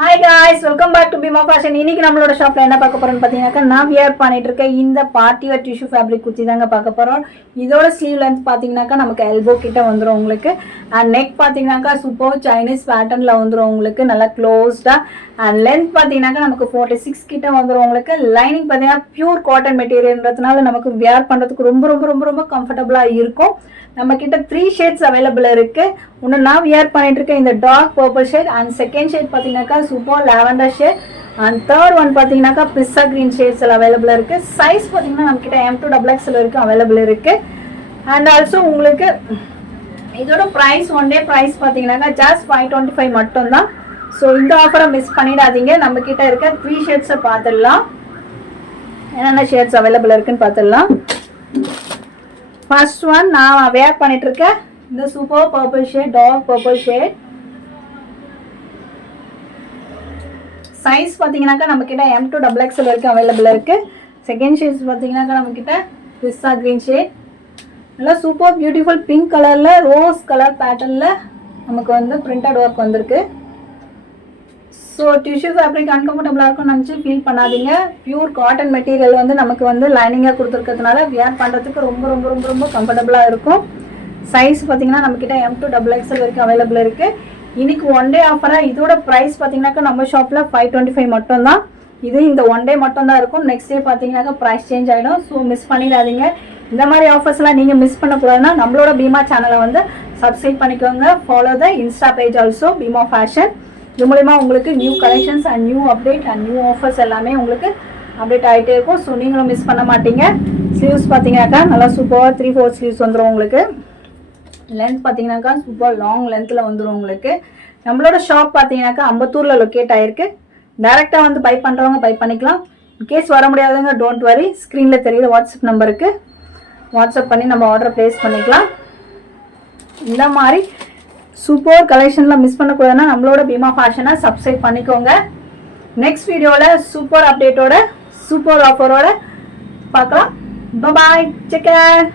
Hi guys, welcome back to Bheema fashion. இன்னைக்கு நம்மளோட ஷாப்ல என்ன பார்க்க போறோம்னு பார்த்தீங்கன்னாக்கா, நான் வியர் பண்ணிட்டு இருக்கேன் இந்த party wear tissue fabric kurti தாங்க பார்க்க போறோம். இதோட ஸ்லீவ் லென்த் பார்த்தீங்கன்னாக்கா நமக்கு எல்போ கிட்ட வந்துடும் உங்களுக்கு. அண்ட் நெக் பார்த்தீங்கன்னாக்கா சூப்பர் சைனீஸ் பேட்டர்ன்ல வந்துடும் உங்களுக்கு, நல்லா க்ளோஸ்டா. அண்ட் லென்த் பார்த்தீங்கன்னாக்கா நமக்கு 46 கிட்ட வந்துடும் உங்களுக்கு. லைனிங் பார்த்தீங்கன்னா பியூர் காட்டன் மெட்டீரியல்ன்றதுனால நமக்கு வியர் பண்ணுறதுக்கு ரொம்ப ரொம்ப ரொம்ப ரொம்ப கம்ஃபர்டபுளாக இருக்கும். நம்ம கிட்ட 3 ஷேட்ஸ் அவைலபிள் இருக்கு. ஒன்று நான் வியர் பண்ணிட்டு இருக்கேன் இந்த dark purple shade, and second shade பார்த்தீங்கன்னாக்கா super lavender shade, and third one பார்த்தீங்கன்னாக்கா பிஸ்ஸா கிரீன் ஷேட்ஸ் அவைலபிள் இருக்கு. சைஸ் பார்த்தீங்கன்னா நம்ம கிட்ட M2XX வரைக்கும் அவைலபிள் இருக்கு. அண்ட் ஆல்சோ உங்களுக்கு இதோட ப்ரைஸ் ஒன் டே ப்ரைஸ் பார்த்தீங்கன்னாக்கா ஜஸ்ட் 525 மட்டும்தான். ஸோ இந்த ஆஃபரை மிஸ் பண்ணிடாதீங்க. நம்ம கிட்ட இருக்க 3 ஷேட்ஸை பார்த்துடலாம், என்னென்ன ஷேட்ஸ் அவைலபிள் இருக்குன்னு பார்த்துடலாம். ஃபர்ஸ்ட் ஒன் நான் வேர் பண்ணிட்டு இருக்கேன் இந்த super purple shade, dark purple shade. Size பார்த்தீங்கன்னாக்கா நம்ம கிட்ட M2XX வரைக்கும் அவைலபிள் இருக்கு. செகண்ட் ஷேட்ஸ் பார்த்தீங்கன்னாக்கா நம்ம கிட்ட பிஸ்ஸா கிரீன் ஷேட், நல்லா சூப்பர் பியூட்டிஃபுல் பிங்க் கலர்ல ரோஸ் கலர் பேட்டர்ன்ல நமக்கு வந்து பிரிண்டட் ஒர்க் வந்திருக்கு. ஸோ டிஷ்யூ ஃபேப்ரிக் அன்கம்ஃபர்டபுளாக இருக்கும்னு நினச்சி ஃபீல் பண்ணாதீங்க. பியூர் காட்டன் மெட்டீரியல் வந்து நமக்கு வந்து லைனிங்காக கொடுத்துருக்கிறதுனால வியர் பண்ணுறதுக்கு ரொம்ப ரொம்ப ரொம்ப ரொம்ப கம்ஃபர்டபுளாக இருக்கும். சைஸ் பார்த்தீங்கன்னா நம்மக்கிட்ட M2XX வரைக்கும் அவைலபிள் இருக்குது. இன்னைக்கு ஒன் டே ஆஃபராக இதோட ப்ரைஸ் பார்த்தீங்கன்னாக்கா நம்ம ஷாப்பில் 525 மட்டும்தான். இது இந்த ஒன் டே மட்டும்தான் இருக்கும். நெக்ஸ்ட் டே பார்த்தீங்கன்னாக்கா ப்ரைஸ் சேஞ்ச் ஆகிடும். ஸோ மிஸ் பண்ணிடாதீங்க. இந்த மாதிரி ஆஃபர்ஸ்லாம் நீங்கள் மிஸ் பண்ணக்கூடாதுன்னா நம்மளோட பீமா சேனலை வந்து சப்ஸ்கிரைப் பண்ணிக்கோங்க. Follow the insta page also Bheema fashion. இது மூலிமா உங்களுக்கு new collections and new update and new offers எல்லாமே உங்களுக்கு அப்டேட் ஆகிட்டே இருக்கும். ஸோ நீங்களும் மிஸ் பண்ண மாட்டீங்க. ஸ்லீவ்ஸ் பார்த்தீங்கன்னாக்கா நல்லா சூப்பராக 3/4 ஸ்லீவ்ஸ் வந்துடும் உங்களுக்கு. லென்த் பார்த்தீங்கன்னாக்கா சூப்பர் லாங் லென்த்தில் வந்துடும் உங்களுக்கு. நம்மளோட ஷாப் பார்த்தீங்கன்னாக்கா அம்பத்தூரில் லொக்கேட் ஆகிருக்கு. டேரெக்டாக வந்து பை பண்ணுறவங்க பை பண்ணிக்கலாம். இன்கேஸ் வர முடியாதவங்க டோன்ட் வரி, ஸ்க்ரீனில் தெரியுற வாட்ஸ்அப் நம்பருக்கு வாட்ஸ்அப் பண்ணி நம்ம ஆர்டர் ப்ளேஸ் பண்ணிக்கலாம். இந்த மாதிரி சூப்பர் கலெக்ஷன்லாம் மிஸ் பண்ணக்கூடாதுன்னா நம்மளோட பீமா ஃபேஷனை சப்ஸ்கிரைப் பண்ணிக்கோங்க. நெக்ஸ்ட் வீடியோவில் சூப்பர் அப்டேட்டோட சூப்பர் ஆஃபரோட பார்க்கலாம். பாய், டேக் கேர்.